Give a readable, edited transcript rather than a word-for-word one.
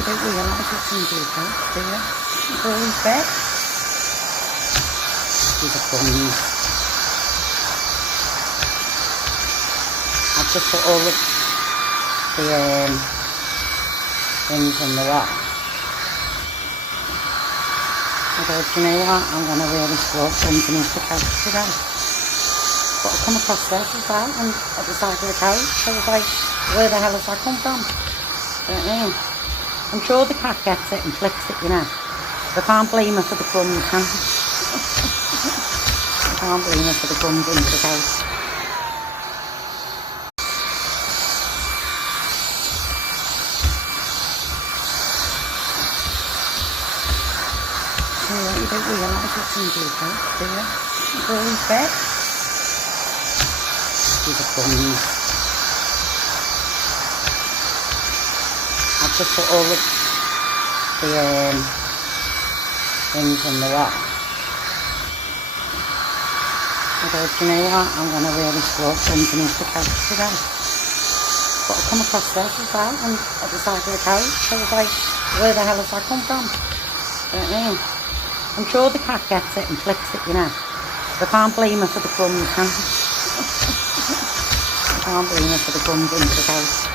you don't realise what's in your coat, do you? All these bed. These are crumbs. I've just put all the things in the wash. I thought, you know what, I'm going to really scrub underneath the couch today. But I come across this as well, and at the side of the couch, I was like, where the hell has that come from? Don't know. I'm sure the cat gets it and flicks it, you know. I can't blame her for the crumbs, can I? I can't blame her for the crumbs into the couch. You don't realise what's in your coat, do you? All these bed. These are crumbs. I've just put all the things in the wash. I thought, you know what, I'm going to really scrub underneath the couch today. But I come across this as well, and at the side of the couch, I was like, where the hell has that come from? Don't know. I'm sure the cat gets it and flicks it, you know. I can't blame her for the crumbs, can I? I can't blame her for the crumbs into the couch.